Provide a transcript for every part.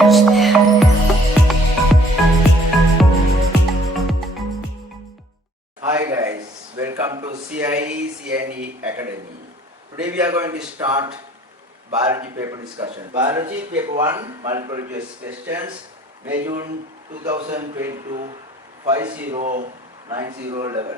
Hi guys, welcome to CIE GCE Academy. Today we are going to start biology paper discussion. Biology paper 1, multiple choice questions, May June 2022, 509011.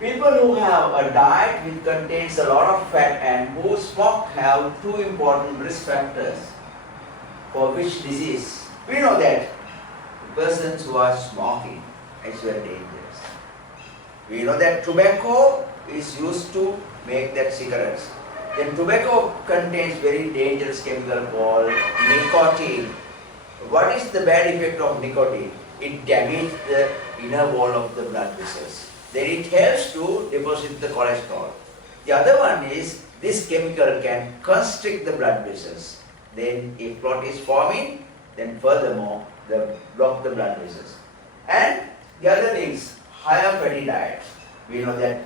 People who have a diet which contains a lot of fat and who smoke have two important risk factors for which disease. We know that persons who are smoking is very dangerous. We know that tobacco is used to make that cigarettes. Then tobacco contains very dangerous chemical called nicotine. What is the bad effect of nicotine? It damages the inner wall of the blood vessels. Then it helps to deposit the cholesterol. The other one is this chemical can constrict the blood vessels. Then if clot is forming, then furthermore block the blood vessels. And the other things, higher fatty diet. We know that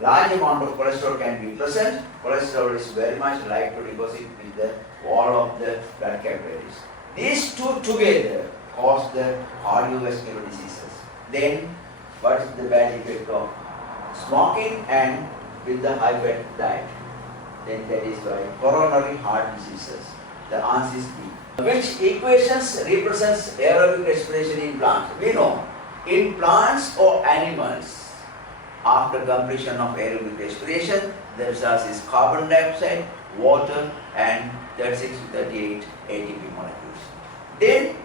large amount of cholesterol can be present. Cholesterol is very much like to deposit with the wall of the blood capillaries. These two together cause the cardiovascular diseases. Then what is the bad effect of smoking and with the high fat diet? Then that is why coronary heart diseases. The answer is B. Which equations represents aerobic respiration in plants? We know in plants or animals, after completion of aerobic respiration, the result is carbon dioxide, water and 36 to 38 ATP molecules. Then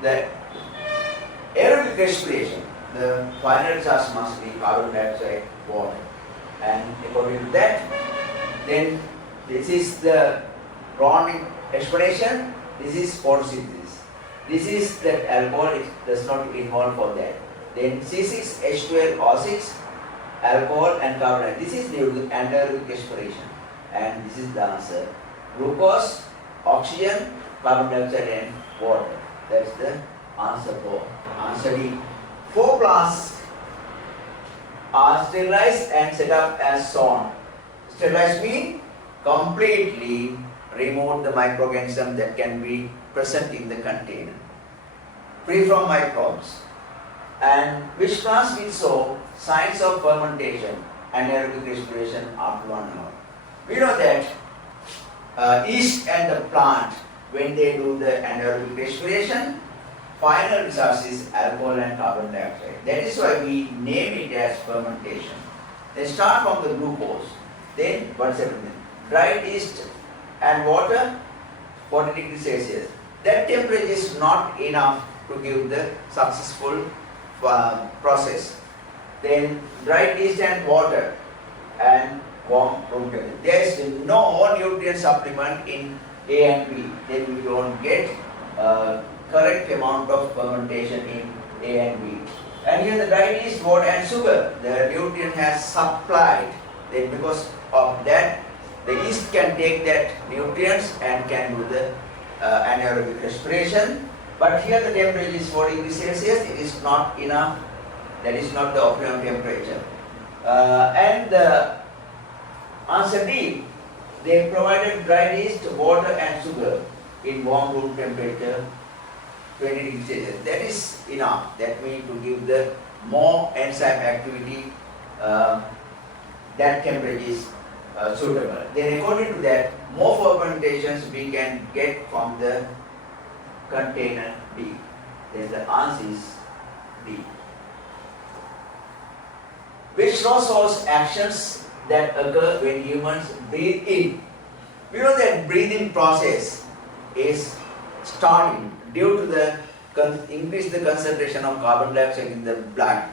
the aerobic respiration, the final results must be carbon dioxide, water. And according to that, then this is the chronic explanation, this is photosynthesis. This is that alcohol, it does not involve for that. Then C6H12O6, alcohol and carbon dioxide. This is the anaerobic respiration. And this is the answer. Glucose, oxygen, carbon dioxide and water. That's the answer for answer D. 4 plants are sterilized and set up as shown. Sterilized means completely remove the microorganism that can be present in the container, free from microbes. And which plants will show signs of fermentation and anaerobic respiration after 1 hour. We know that yeast and the plant, when they do the anaerobic respiration, final result is alcohol and carbon dioxide. That is why we name it as fermentation. They start from the glucose. Then what's happening? Dried yeast and water, 40 degrees Celsius. That temperature is not enough to give the successful process. Then dried yeast and water and warm room temperature. There is no nutrient supplement in A and B. Then we don't get correct amount of fermentation in A and B. And here the dried yeast, water and sugar, the nutrient has supplied. Then because of that, the yeast can take that nutrients and can do the anaerobic respiration. But here the temperature is 40 degrees Celsius, it is not enough, that is not the optimum temperature. And the answer D, they provided dried yeast, water and sugar in warm room temperature 20 degrees Celsius. That is enough. That means to give the more enzyme activity, that temperature is suitable. Then according to that, more fermentations we can get from the container D. Then the answer is D. Which law shows actions that occur when humans breathe in? We know that breathing process is starting due to the increase the concentration of carbon dioxide in the blood.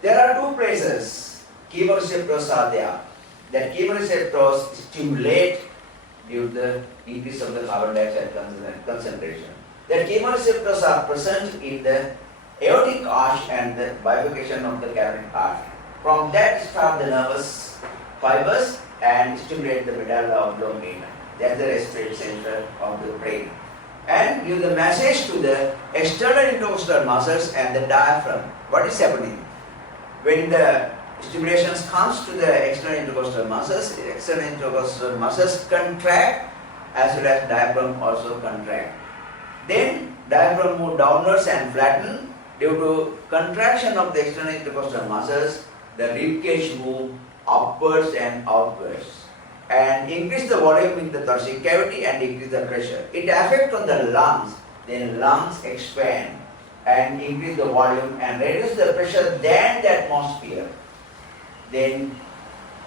There are two places chemoreceptors are there. That chemoreceptors stimulate due to the increase of the carbon dioxide concentration. That chemoreceptors are present in the aortic arch and the bifurcation of the carotid arch. From that start the nervous fibers and stimulate the medulla oblongata. That's the respiratory center of the brain. And give the message to the external intercostal muscles and the diaphragm. What is happening? When the stimulations comes to the external intercostal muscles contract as well as diaphragm also contract. Then diaphragm move downwards and flatten. Due to contraction of the external intercostal muscles, the rib cage move upwards and outwards and increase the volume in the thoracic cavity and increase the pressure. It affects on the lungs, then lungs expand and increase the volume and reduce the pressure than the atmosphere. Then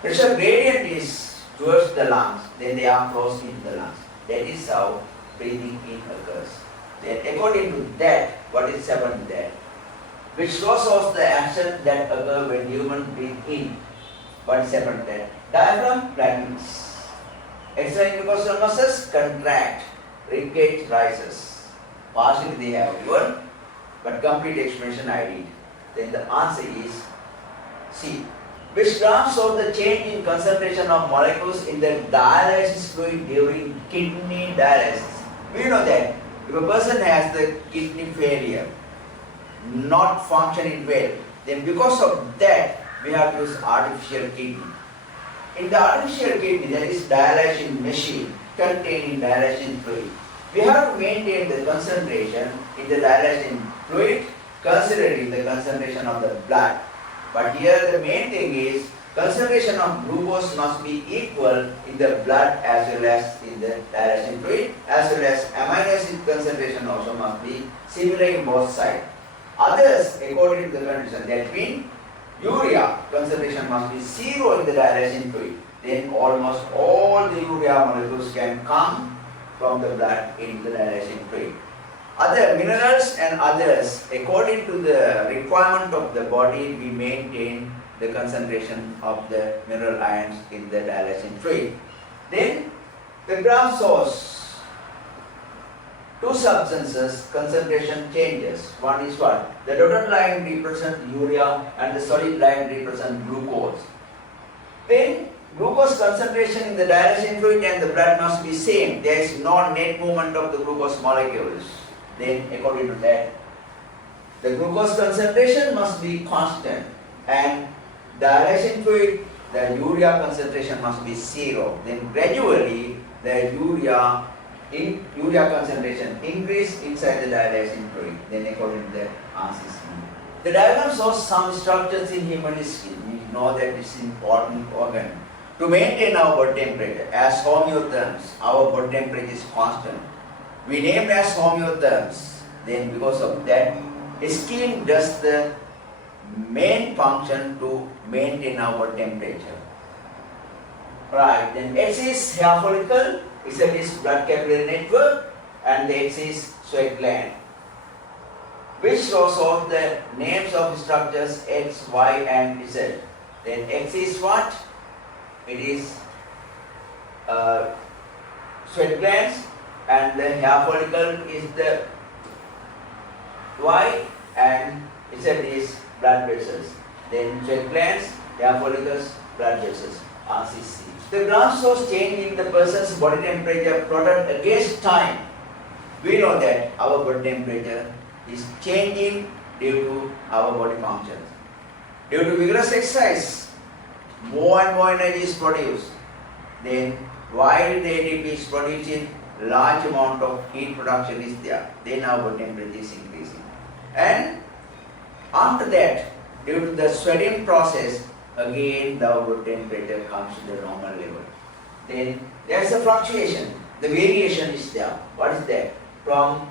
pressure gradient is towards the lungs, then they are closed into the lungs. That is how breathing in occurs. Then according to that, what is happening there? Which source of the action that occur when human breathe in? What is happening there? Diaphragm flattens. External intercostal muscles contract. Rib cage rises. Partially they have given, but complete explanation I did. Then the answer is C. Which graph shows the change in concentration of molecules in the dialysis fluid during kidney dialysis? We know that if a person has the kidney failure, not functioning well, then because of that we have to use artificial kidney. In the artificial kidney there is dialysis machine containing dialysis fluid. We have to maintain the concentration in the dialysis fluid considering the concentration of the blood. But here the main thing is concentration of glucose must be equal in the blood as well as in the dialysis fluid, as well as amino acid concentration also must be similar in both sides. Others, according to the condition, that means urea concentration must be zero in the dialysis fluid. Then almost all the urea molecules can come from the blood into the dialysis fluid. Other minerals and others, according to the requirement of the body, we maintain the concentration of the mineral ions in the dialysis fluid. Then the graph shows two substances concentration changes. One is what? The dotted line represents urea and the solid line represents glucose. Then glucose concentration in the dialysis fluid and the blood must be same. There is no net movement of the glucose molecules. Then according to that, the glucose concentration must be constant and dialysis fluid, the urea concentration must be zero. Then gradually the urea concentration increase inside the dialysis fluid. Then according to that, answer is B. The diagram shows some structures in human skin. We know that it's an important organ. To maintain our body temperature, as homeotherms, our body temperature is constant. We named as homeotherms. Then because of that, skin does the main function to maintain our temperature. Right, then X is hair follicle, Z is blood capillary network, and the X is sweat gland. Which shows of the names of structures X, Y, and Z. Then X is what? It is sweat glands, and the hair follicle is the Y, and Z is blood vessels. Then sweat glands, hair follicles, blood vessels. Answer is C. The graph shows change in the person's body temperature plotted against time. We know that our body temperature is changing due to our body functions. Due to vigorous exercise, more and more energy is produced. Then while the ATP is producing, large amount of heat production is there. Then our body temperature is increasing. And after that, due to the sweating process, again the body temperature comes to the normal level. Then there is a fluctuation. The variation is there. What is that? From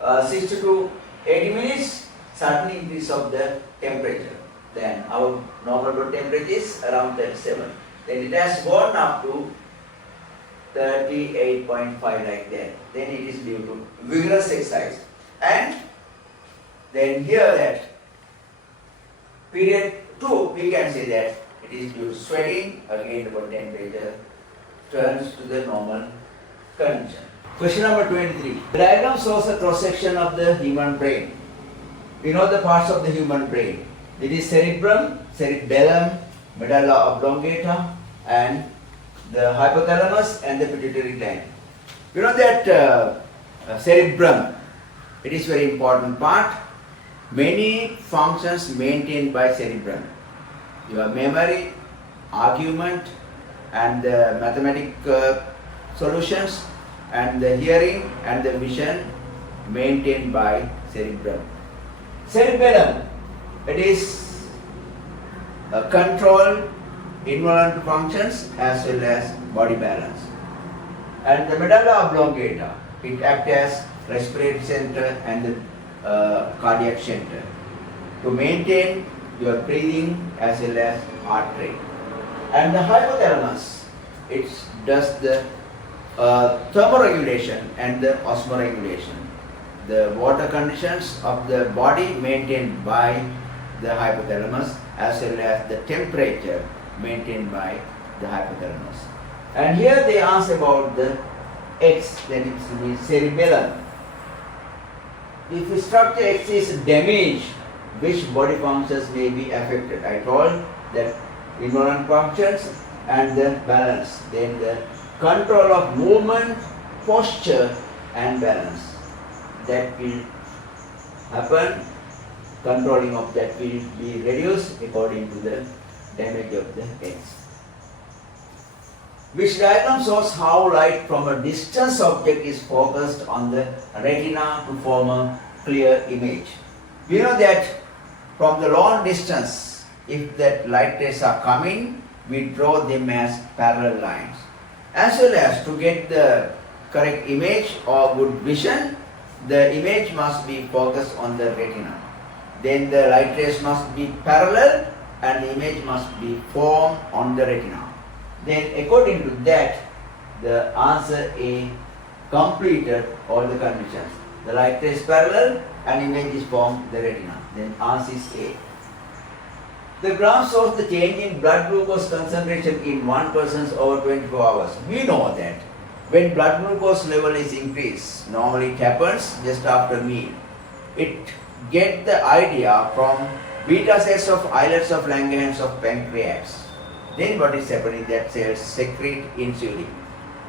60 to 80 minutes, sudden increase of the temperature. Then our normal body temperature is around 37. Then it has gone up to 38.5 like that. Then it is due to vigorous exercise. And then here that period 2, we can say that it is due to sweating, again the body temperature turns to the normal condition. Question number 23. The diagram shows a cross section of the human brain. We know the parts of the human brain. It is cerebrum, cerebellum, medulla oblongata, and the hypothalamus and the pituitary gland. You know that cerebrum, it is very important part. Many functions maintained by cerebrum. Your memory, argument, and the mathematic solutions, and the hearing and the vision maintained by cerebrum. Cerebellum, it is control involuntary functions as well as body balance. And the medulla oblongata, it acts as respiratory center and the cardiac center to maintain your breathing as well as heart rate. And the hypothalamus, it does the thermoregulation and the osmoregulation. The water conditions of the body maintained by the hypothalamus as well as the temperature maintained by the hypothalamus. And here they ask about the X, that is cerebellum. If the structure X is damaged, which body functions may be affected? I told that involuntary functions and the balance. Then the control of movement, posture and balance. That will happen, controlling of that will be reduced according to the damage of the X. Which diagram shows how light from a distance object is focused on the retina to form a clear image. We know that from the long distance, if that light rays are coming, we draw them as parallel lines. As well as to get the correct image or good vision, the image must be focused on the retina. Then the light rays must be parallel and the image must be formed on the retina. Then according to that, the answer A completed all the conditions. The light rays parallel and image is formed the retina. Then answer is A. The graph shows the change in blood glucose concentration in one person over 24 hours. We know that when blood glucose level is increased, normally it happens just after meal. It get the idea from beta cells of islets of Langerhans of pancreas. Then what is happening? That cells secrete insulin.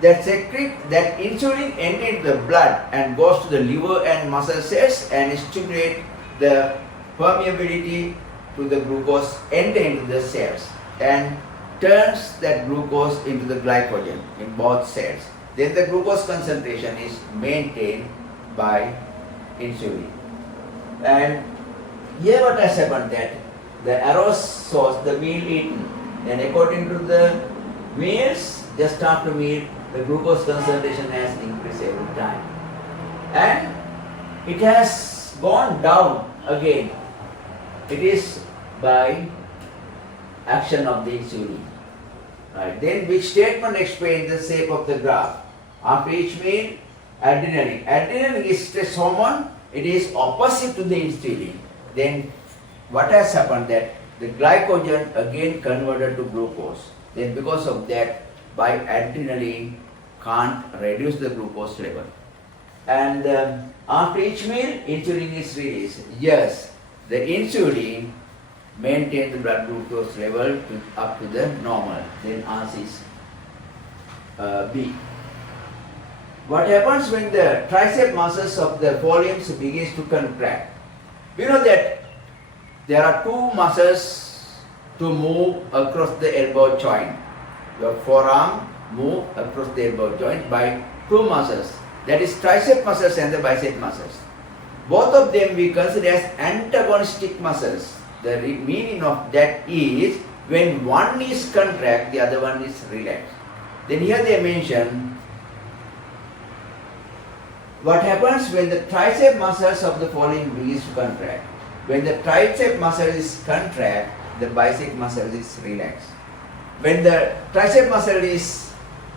That insulin enters the blood and goes to the liver and muscle cells and stimulate the permeability to the glucose enter into the cells and turns that glucose into the glycogen in both cells. Then the glucose concentration is maintained by insulin. And here what has happened, that the arrows shows the meal eaten. And according to the meals, just after meal, the glucose concentration has increased every time. And it has gone down again. It is by action of the insulin. Right. Then which statement explains the shape of the graph? After each meal, adrenaline. Adrenaline is stress hormone. It is opposite to the insulin. Then what has happened, that the glycogen again converted to glucose. Then because of that, by adrenaline can't reduce the glucose level. And after each meal, insulin is released. Yes, the insulin maintains the blood glucose level up to the normal. Then answer is B. What happens when the tricep muscles of the forearms begins to contract? We know that there are two muscles to move across the elbow joint. Your forearm move across the elbow joint by two muscles. That is tricep muscles and the bicep muscles. Both of them we consider as antagonistic muscles. The meaning of that is when one is contract, the other one is relaxed. Then here they mention what happens when the tricep muscles of the forearm begins to contract. When the tricep muscle is contract, the bicep muscle is relaxed. When the tricep muscle is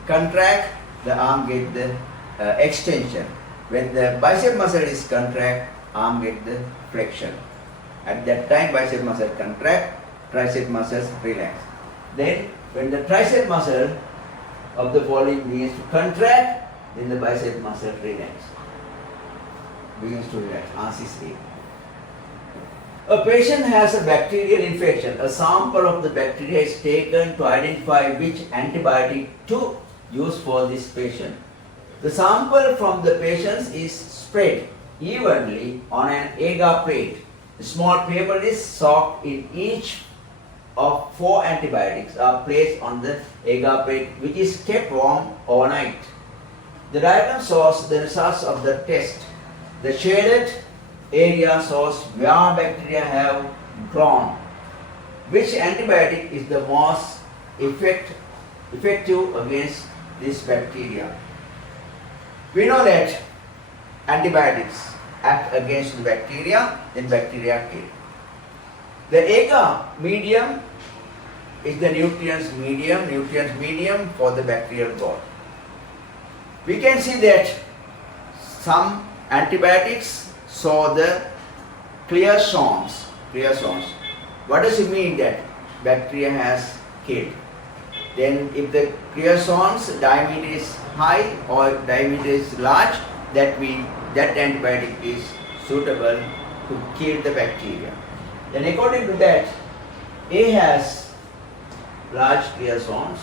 contract, the arm get the extension. When the bicep muscle is contract, arm get the flexion. At that time, bicep muscle contract, tricep muscles relax. Then, when the tricep muscle of the forearm begins to contract, then the bicep muscle relax. Begins to relax. Answer is A. A patient has a bacterial infection. A sample of the bacteria is taken to identify which antibiotic to use for this patient. The sample from the patient is spread evenly on an agar plate. A small paper is soaked in each of 4 antibiotics are placed on the agar plate, which is kept warm overnight. The diagram shows the results of the test. The shaded area shows where bacteria have grown. Which antibiotic is the most effective against this bacteria? We know that antibiotics act against the bacteria, then bacteria kill. The agar medium is the nutrients medium for the bacterial growth. We can see that some antibiotics show the clear zones. What does it mean that bacteria has killed? Then if the clear zones diameter is high or diameter is large, that means that antibiotic is suitable to kill the bacteria. Then according to that, A has large clear zones,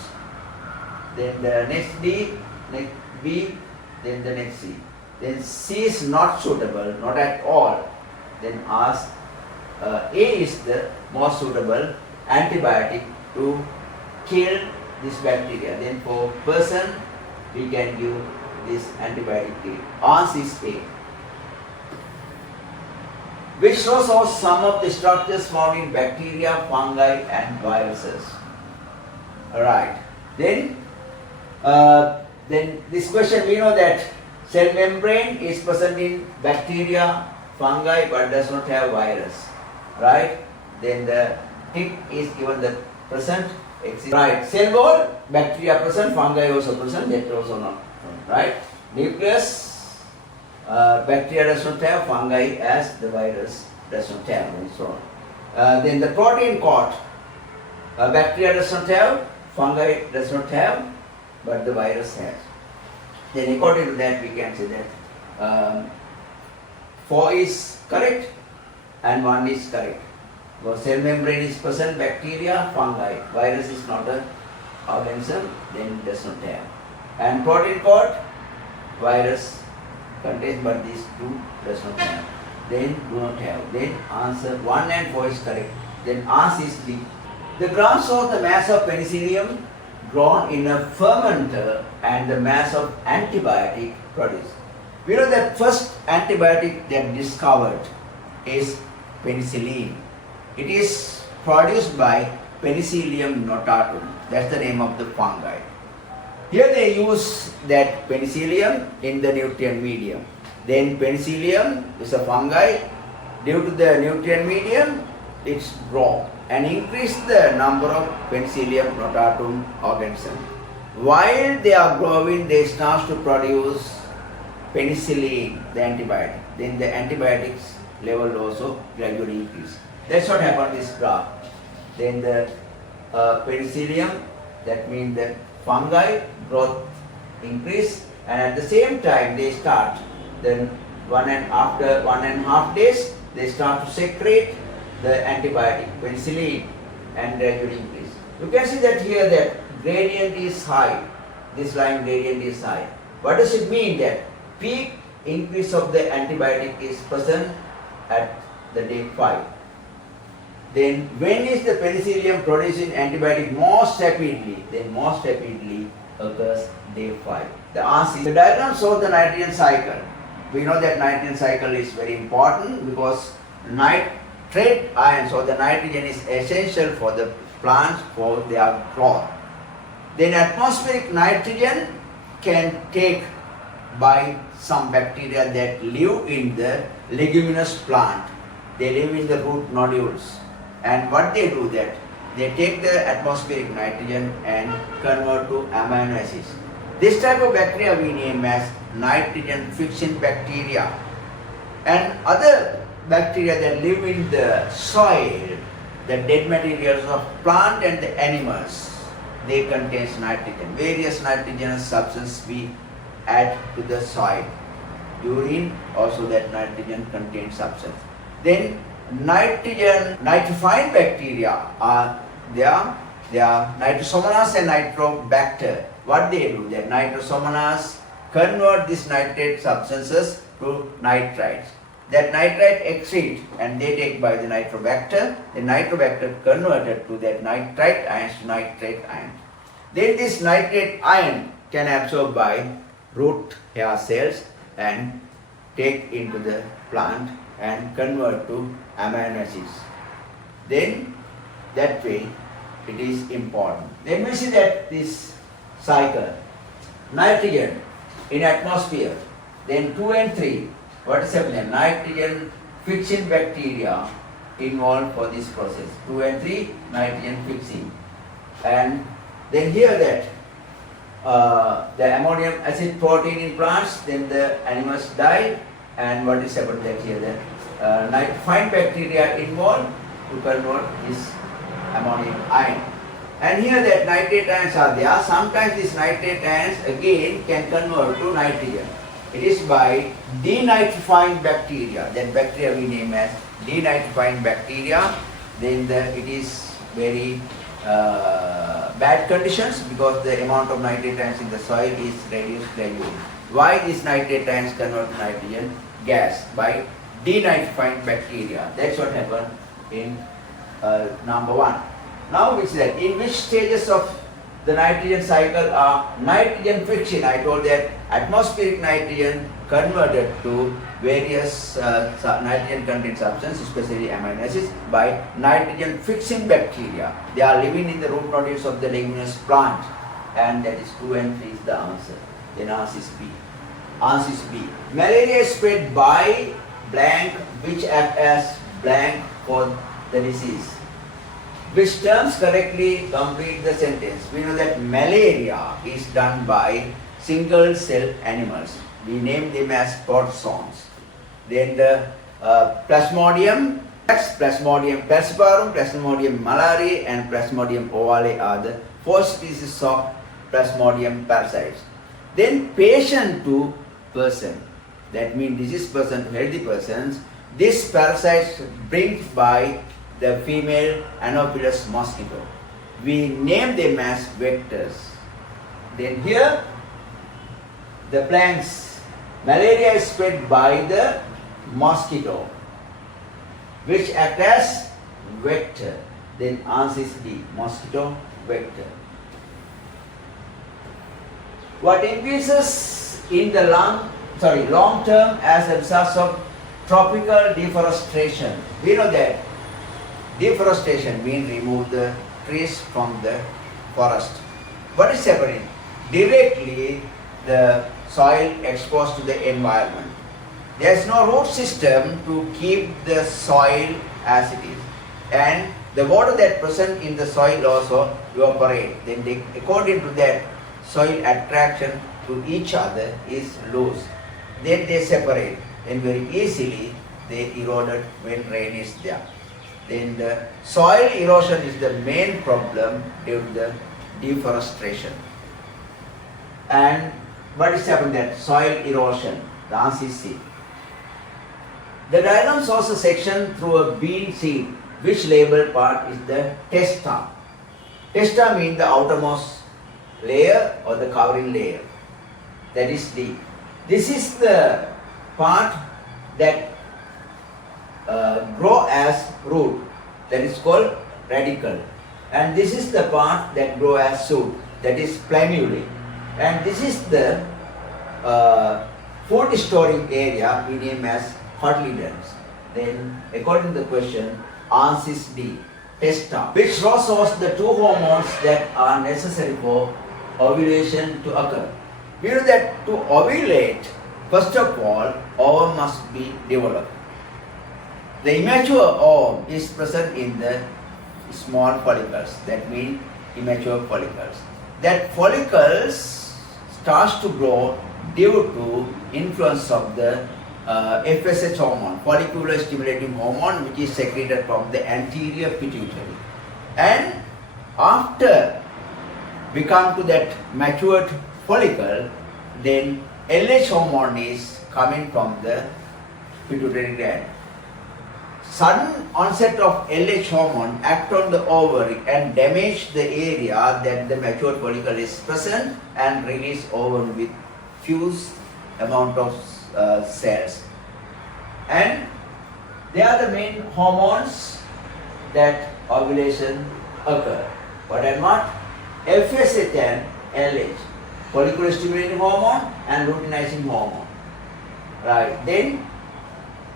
then the next D, next B, then the next C. Then C is not suitable, not at all. Then ask A is the most suitable antibiotic to kill this bacteria. Then for person, we can give this antibiotic kill. Answer is A. Which shows us some of the structures found in bacteria, fungi and viruses. Alright. Then this question, we know that cell membrane is present in bacteria, fungi but does not have virus. Right? Then the tip is given the present. Right. Cell wall, bacteria present, fungi also present, that also not. Right? Nucleus, bacteria does not have, fungi as the virus does not have, and so on. Then the protein coat, bacteria does not have, fungi does not have, but the virus has. Then according to that, we can say that 4 is correct and 1 is correct. Because cell membrane is present, bacteria, fungi, virus is not an organism, then it does not have. And protein coat, virus contains, but these 2 does not have. Then do not have. Then answer 1 and 4 is correct. Then answer is D. The graph shows the mass of penicillium grown in a fermenter and the mass of antibiotic produced. We know that first antibiotic that discovered is penicillin. It is produced by Penicillium notatum. That's the name of the fungi. Here they use that penicillium in the nutrient medium. Then penicillium is a fungi. Due to the nutrient medium, it's grow and increase the number of Penicillium notatum organisms. While they are growing, they start to produce penicillin, the antibiotic. Then the antibiotics level also gradually increase. That's what happened in this graph. Then the penicillium, that means the fungi growth increase, and at the same time they start. Then after 1.5 days, they start to secrete the antibiotic, penicillin, and gradually increase. You can see that here that gradient is high. This line gradient is high. What does it mean? That peak increase of the antibiotic is present at the day 5. Then when is the penicillium producing antibiotic most rapidly? Then most rapidly occurs day 5. The answer is, the diagram shows the nitrogen cycle. We know that nitrogen cycle is very important because nitrate ions, so the nitrogen is essential for the plants for their growth. Then atmospheric nitrogen can take by some bacteria that live in the leguminous plant. They live in the root nodules. And what they do that? They take the atmospheric nitrogen and convert to amino acids. This type of bacteria we name as nitrogen fixing bacteria. And other bacteria that live in the soil, the dead materials of plant and the animals, they contain nitrogen. Various nitrogenous substances we add to the soil. Urine also that nitrogen contains substance. Then nitrogen nitrifying bacteria are there. They are nitrosomonas and nitrobacter. What they do? That nitrosomonas convert these nitrate substances to nitrites. That nitrite excrete and they take by the nitrobacter. The nitrobacter converted to that nitrite ions to nitrate ions. Then this nitrate ion can absorb by root hair cells and take into the plant and convert to amino acids. Then that way it is important. Then we see that this cycle, nitrogen in atmosphere, then 2 and 3, what is happening? Nitrogen fixing bacteria involved for this process. 2 and 3, nitrogen fixing. And then here that the ammonium acid protein in plants, then the animals die, and what is happened that here the nitrifying bacteria involved to convert this ammonium ion. And here that nitrate ions are there. Sometimes these nitrate ions again can convert to nitrogen. It is by denitrifying bacteria. That bacteria we name as denitrifying bacteria. Then it is very bad conditions because the amount of nitrate ions in the soil is reduced gradually. Why these nitrate ions convert to nitrogen gas? By denitrifying bacteria. That's what happened in number 1. Now we see that in which stages of the nitrogen cycle are nitrogen fixing. I told that atmospheric nitrogen converted to various nitrogen contained substances, especially amino acids, by nitrogen fixing bacteria. They are living in the root nodules of the leguminous plant, and that is 2 and 3 is the answer. Then answer is B. Answer is B. Malaria is spread by blank, which act as blank for the disease. Which terms correctly complete the sentence? We know that malaria is done by single cell animals. We name them as protozoans. Then the Plasmodium, Plasmodium falciparum, Plasmodium malariae and Plasmodium ovale are the 4 species of Plasmodium parasites. Then patient to person, that means disease person to healthy persons, this parasite brings by the female Anopheles mosquito. We name them as vectors. Then here the blanks, malaria is spread by the mosquito, which act as vector. Then answer is D, mosquito vector. What increases in the long term as a result of tropical deforestation? We know that deforestation means remove the trees from the forest. What is happening? Directly the soil exposed to the environment. There is no root system to keep the soil as it is. And the water that present in the soil also evaporate. Then according to that, soil attraction to each other is loose. Then they separate. And very easily they eroded when rain is there. Then the soil erosion is the main problem due to the deforestation. And what is happening there? Soil erosion. The answer is C. The diagram shows a section through a bean seed. Which labeled part is the testa? Testa means the outermost layer or the covering layer. That is D. This is the part that grow as root, that is called radicle, and this is the part that grow as shoot, that is plumule, and this is the food storing area we name as cotyledons. Then according to the question, answer is D, testa. Which row shows the 2 hormones that are necessary for ovulation to occur? We know that to ovulate, first of all, ovum must be developed. The immature ovum is present in the small follicles, that means immature follicles. That follicles starts to grow due to influence of the FSH hormone, follicular stimulating hormone, which is secreted from the anterior pituitary. And after we come to that matured follicle, then LH hormone is coming from the pituitary gland. sudden onset of LH hormone act on the ovary and damage the area that the matured follicle is present and release ovum with fused amount of cells. And they are the main hormones that ovulation occur. What and what? FSH and LH, follicular stimulating hormone and luteinizing hormone. Right. Then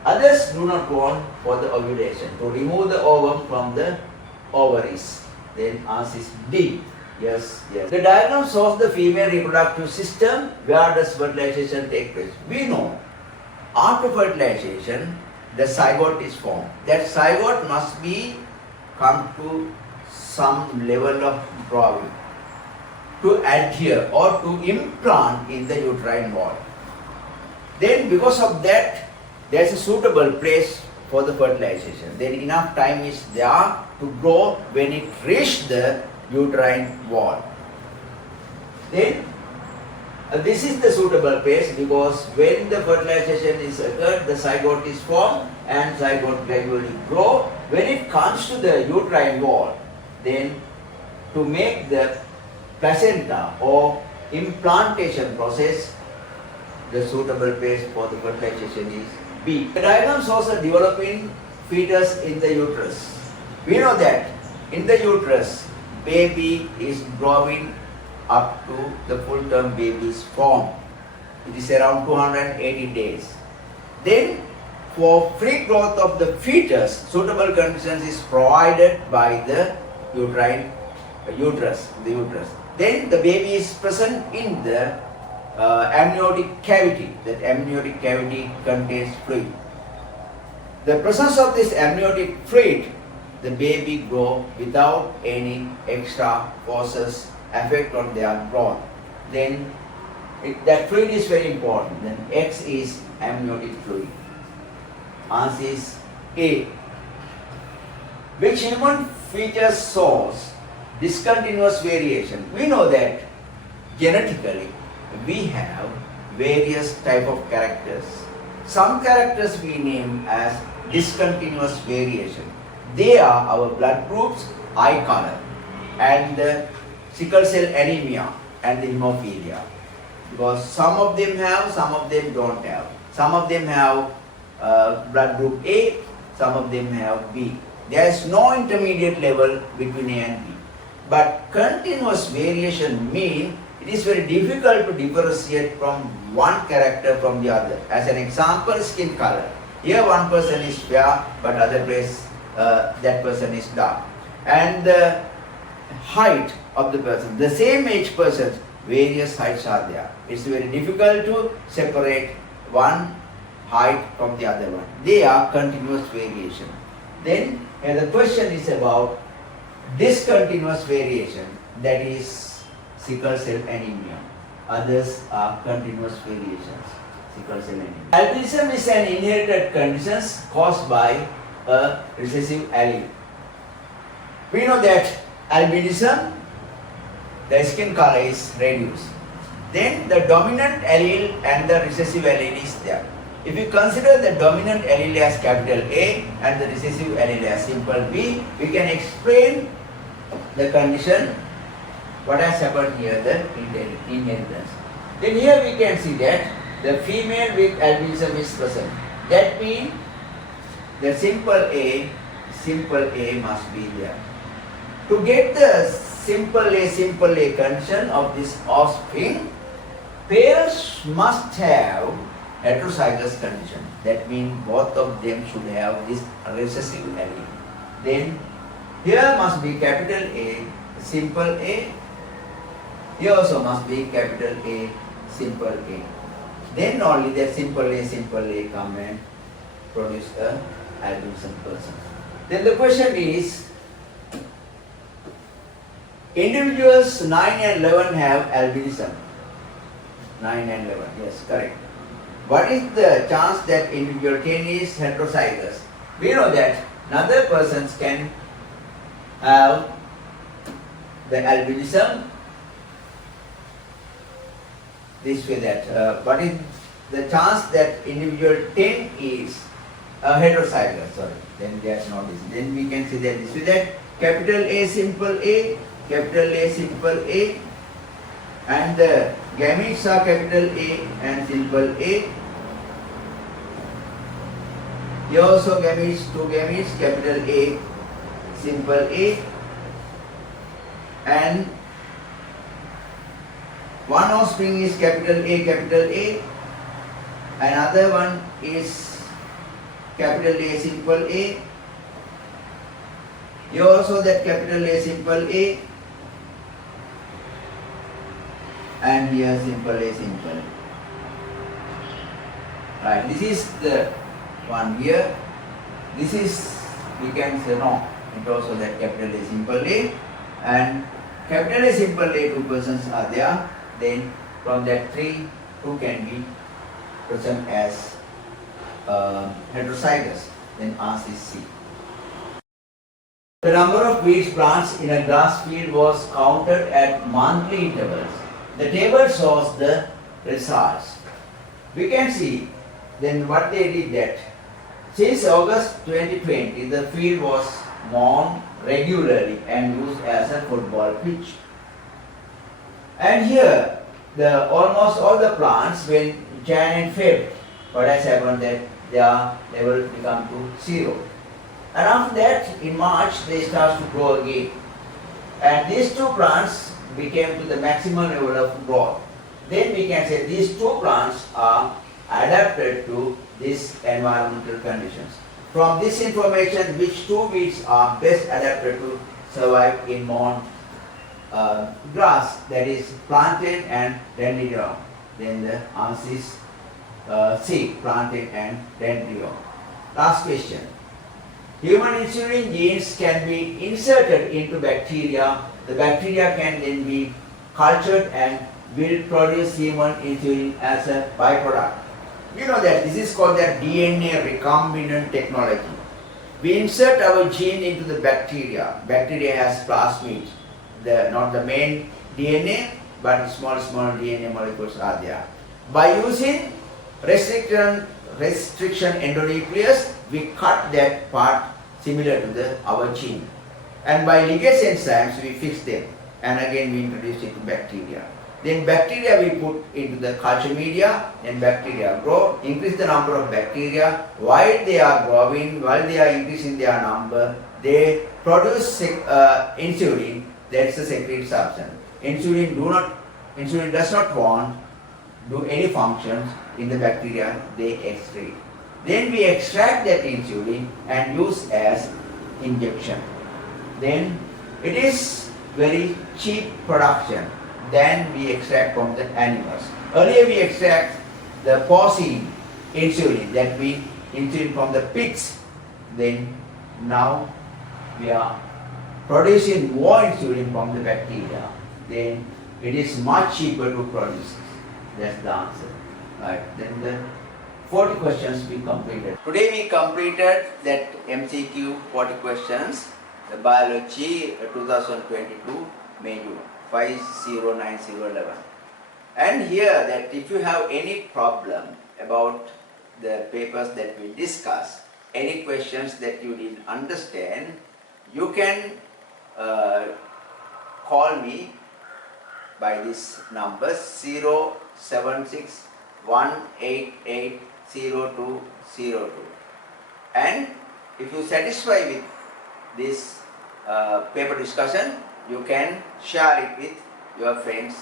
others do not go on for the ovulation to remove the ovum from the ovaries. Then answer is D. Yes, yes. The diagram shows the female reproductive system. Where does fertilization take place? We know after fertilization the zygote is formed. That zygote must be come to some level of drawing to adhere or to implant in the uterine wall. Then because of that there is a suitable place for the fertilization. Then enough time is there to grow when it reaches the uterine wall. Then this is the suitable place because when the fertilization is occurred, the zygote is formed and zygote gradually grow. When it comes to the uterine wall, then to make the placenta or implantation process, the suitable place for the fertilization is B. The diagram shows a developing fetus in the uterus. We know that in the uterus, baby is growing up to the full-term baby's form. It is around 280 days. Then for free growth of the fetus, suitable conditions is provided by the uterus. Then the baby is present in the amniotic cavity. That amniotic cavity contains fluid. The presence of this amniotic fluid, the baby grow without any extra forces effect on their growth. Then that fluid is very important. Then X is amniotic fluid. Answer is A. Which human feature shows discontinuous variation? We know that genetically we have various type of characters. Some characters we name as discontinuous variation. They are our blood groups, eye color, and the sickle cell anemia and the hemophilia. Because some of them have, some of them don't have. Some of them have blood group A, some of them have B. There is no intermediate level between A and B. But continuous variation means it is very difficult to differentiate from one character from the other. As an example, skin color. Here one person is fair, but other place that person is dark. And the height of the person, the same age persons, various heights are there. It's very difficult to separate one height from the other one. They are continuous variation. Then the question is about discontinuous variation, that is sickle cell anemia. Others are continuous variations, sickle cell anemia. Albinism is an inherited condition caused by a recessive allele. We know that albinism, the skin color is reduced. Then the dominant allele and the recessive allele is there. If you consider the dominant allele as capital A and the recessive allele as simple B, we can explain the condition, what has happened here, the inheritance. Then here we can see that the female with albinism is present. That means the simple A must be there. To get the simple A condition of this offspring, pairs must have heterozygous condition. That means both of them should have this recessive allele. Then here must be capital A, simple A. Here also must be capital A, simple A. Then only that simple A come and produce a albinism person. Then the question is, individuals 9 and 11 have albinism. 9 and 11, yes, correct. What is the chance that individual 10 is heterozygous? We know that another persons can have the albinism this way, that what is the chance that individual 10 is heterozygous, sorry, then that's not this. Then we can see that this is that capital A simple A, capital A simple A, and the gametes are capital A and simple A. Here also gametes, two gametes, capital A, simple A, and one offspring is capital A, another one is capital A simple A. Here also that capital A simple A, and here simple A simple. Right, this is the one here. This is, we can say no, it also that capital A simple A, and capital A simple A, two persons are there. Then from that three, two can be present as heterozygous. Then answer is C. The number of weeds plants in a grass field was counted at monthly intervals. The table shows the results. We can see then what they did that since August 2020, the field was mown regularly and used as a football pitch. And here, almost all the plants, when Jan and Feb, what has happened that their level become to 0. And after that, in March, they start to grow again. And these two plants became to the maximum level of growth. Then we can say these two plants are adapted to these environmental conditions. From this information, which two weeds are best adapted to survive in mown grass, that is plantain and dendrobium. Then the answer is C, plantain and dendrobium. Last question. Human insulin genes can be inserted into bacteria. The bacteria can then be cultured and will produce human insulin as a byproduct. You know that this is called the DNA recombinant technology. We insert our gene into the bacteria. Bacteria has plasmids. Not the main DNA, but small DNA molecules are there. By using restriction endonuclease, we cut that part similar to our gene. And by ligase enzymes, we fix them. And again, we introduce it to bacteria. Then bacteria we put into the culture media, then bacteria grow, increase the number of bacteria. While they are growing, while they are increasing their number, they produce insulin. That's the secrete substance. Insulin does not want do any functions in the bacteria, they excrete. Then we extract that insulin and use as injection. Then it is very cheap production than we extract from the animals. Earlier we extract the porcine insulin, that we insulin from the pigs. Then now we are producing more insulin from the bacteria. Then it is much cheaper to produce. That's the answer. Right. Then the 40 questions we completed. Today we completed that MCQ 40 questions, the biology 2022 May June 509011. And here that if you have any problem about the papers that we discussed, any questions that you didn't understand, you can call me by this number 076-188-0202. And if you satisfy with this paper discussion, you can share it with your friends.